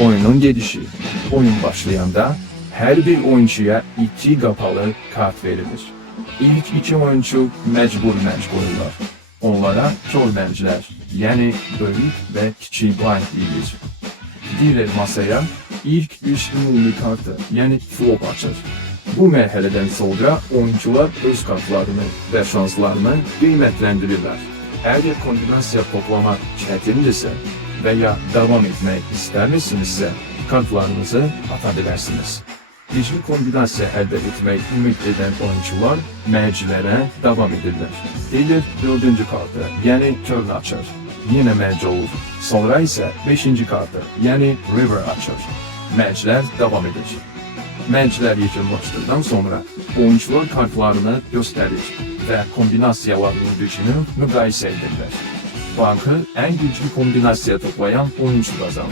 Oyunun gedişi. Oyun başlayanda her bir oyuncuya 2 kapalı kart verilir. İlk 2 oyuncu mecbur olurlar. Onlara körmenciler, yani büyük ve küçük blind deyilir. Diğer masaya ilk 3 ünlü kartı, yani flop açar. Bu merhaleden sonra oyuncular öz kartlarını ve şanslarını kıymetlendirirler. Eğer kombinasyon toplamak çetindirse veya devam etmek ister misinizse kartlarınızı atabilirsiniz. Güçlü kombinasyon elde etmek ümit eden oyuncular mercilere devam edirler. Dealer 4. kartı, yani turn açar. Yine merc olur. Sonra ise 5. kartı, yani river açar. Mercler devam eder. Mercler yekunlaştıktan sonra oyuncular kartlarını gösterir ve kombinasyalarının gücünü mukayese ederler. Bankı en güçlü kombinasya toplayan oyuncu kazanır.